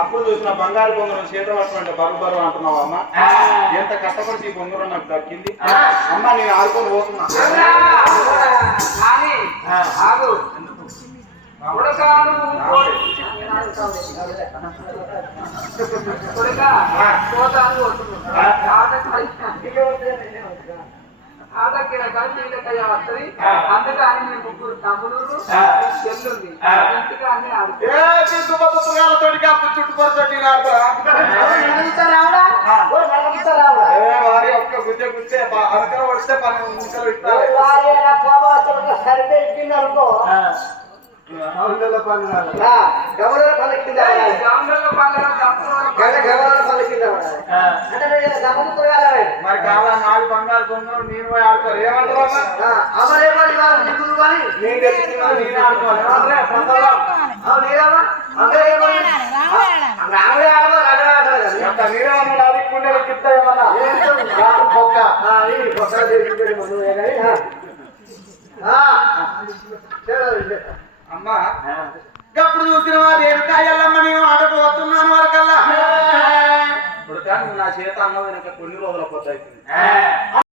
అప్పుడు చూసిన బంగారు బొంగరం చేత పట్టుకుంటే బరువు అంటున్నావు అమ్మ. ఎంత కష్టపడి ఈ బొంగరం నాకు దక్కింది అమ్మ. నేను ఆడుకొని పోతున్నా. అందుకని ముగ్గురు తమ్ముడు చెల్లుంది ఒక్క గుజ్జ గుచ్చే అరకర వస్తే 12 నిమిషాలు ఇస్తారు. మరి కావాలా నాలుగు బంగారు బొమ్మలు నేను ఆడుకోవాలి. ఏమంటారు నేను తెచ్చుకున్నాను, నేను ఆడుకోవాలి. నీరేమన్నా అది కుండెలకి ఇస్తా ఏమన్నా అమ్మా. ఎప్పుడు చూసిన వాళ్ళు ఏమిటాయల్లమ్మ నేను ఆడపోతున్నాను వరకల్లా. ఇప్పుడు కానీ నా చేత అన్న వెనక కొన్ని రోజుల పొద్దు అవుతుంది.